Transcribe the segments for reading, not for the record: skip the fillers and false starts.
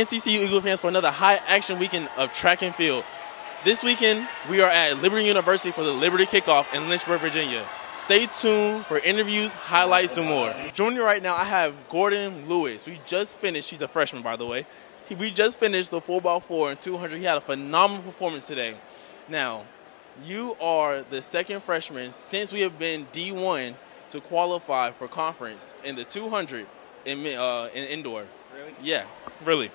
NCCU Eagle fans, for another high-action weekend of track and field. This weekend, we are at Liberty University for the Liberty Kickoff in Lynchburg, Virginia. Stay tuned for interviews, highlights, and more. Joining me right now, I have Gordon Lewis. We just finished, he's a freshman, by the way. We just finished the 4x4 and 200. He had a phenomenal performance today. Now, you are the second freshman since we have been D1 to qualify for conference in the 200 in indoor. Really? Yeah, really.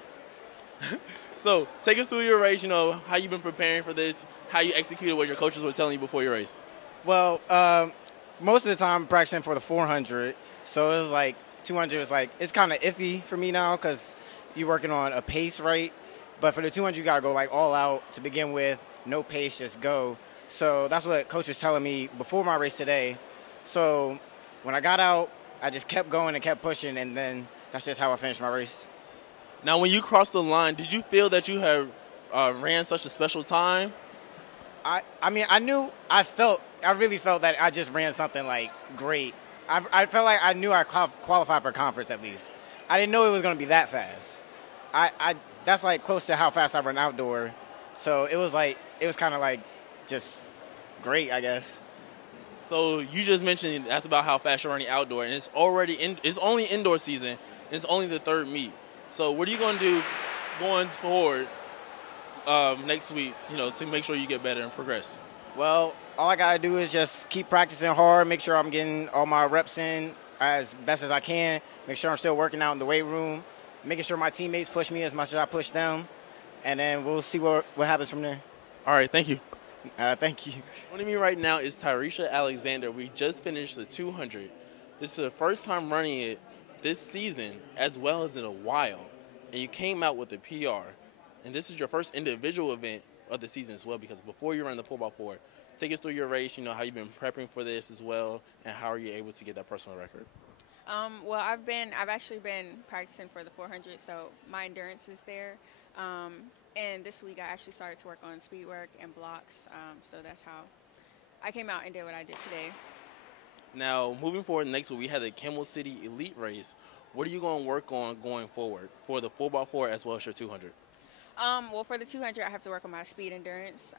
So take us through your race, how you've been preparing for this, how you executed what your coaches were telling you before your race. Well, most of the time I'm practicing for the 400, so it was like 200 is like, it's kind of iffy for me now because you're working on a pace, right? But for the 200, you got to go like all out to begin with, no pace, just go. So that's what coach was telling me before my race today. So when I got out, I just kept going and kept pushing, and then that's just how I finished my race. Now, when you crossed the line, did you feel that you had ran such a special time? I really felt that I just ran something like great. I felt like I knew I qualified for conference at least. I didn't know it was going to be that fast. That's like close to how fast I run outdoor. So it was kind of like just great, I guess. So you just mentioned that's about how fast you're running outdoor, and it's only indoor season, and it's only the third meet. So what are you going to do going forward next week, to make sure you get better and progress? Well, all I got to do is just keep practicing hard, make sure I'm getting all my reps in as best as I can, make sure I'm still working out in the weight room, making sure my teammates push me as much as I push them, and then we'll see what happens from there. All right, thank you. Thank you. Joining me right now is Phillip Alexander. We just finished the 200. This is the first time running it this season as well as in a while, and you came out with a PR. And this is your first individual event of the season as well, because before you ran the 4x4, take us through your race, how you've been prepping for this as well, and how are you able to get that personal record? Well, I've actually been practicing for the 400, so my endurance is there. And this week I actually started to work on speed work and blocks, so that's how I came out and did what I did today. Now, moving forward next week, we had the Camel City Elite Race. What are you going to work on going forward for the 4x4 as well as your 200? Well, for the 200, I have to work on my speed endurance.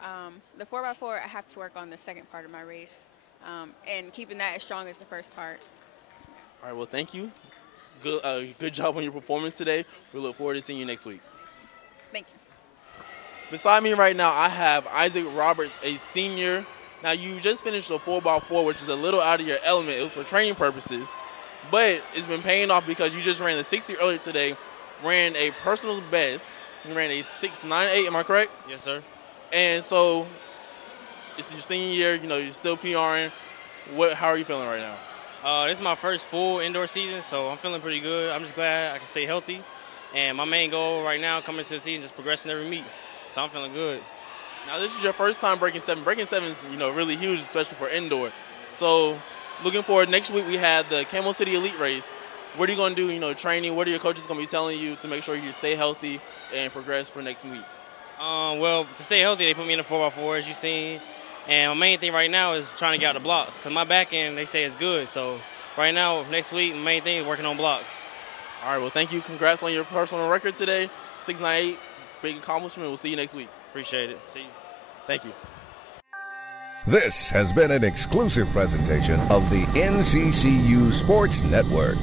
The 4x4, I have to work on the second part of my race, and keeping that as strong as the first part. All right, well, thank you. Good job on your performance today. We look forward to seeing you next week. Thank you. Beside me right now, I have Isaac Roberts, a senior. Now, you just finished the 4x4, which is a little out of your element. It was for training purposes, but it's been paying off because you just ran the 60 earlier today, ran a personal best. You ran a 6.98, am I correct? Yes, sir. And so it's your senior year, you're still PRing. How are you feeling right now? This is my first full indoor season, so I'm feeling pretty good. I'm just glad I can stay healthy. And my main goal right now coming into the season is just progressing every meet. So I'm feeling good. Now, this is your first time breaking 7. Breaking 7 is, really huge, especially for indoor. So looking forward, next week we have the Camel City Elite Race. What are you going to do, training? What are your coaches going to be telling you to make sure you stay healthy and progress for next week? Well, to stay healthy, they put me in a 4x4, as you've seen. And my main thing right now is trying to get out the blocks, because my back end, they say it's good. So right now, next week, my main thing is working on blocks. All right, well, thank you. Congrats on your personal record today. 6.98, big accomplishment. We'll see you next week. Appreciate it. See you. Thank you. This has been an exclusive presentation of the NCCU Sports Network.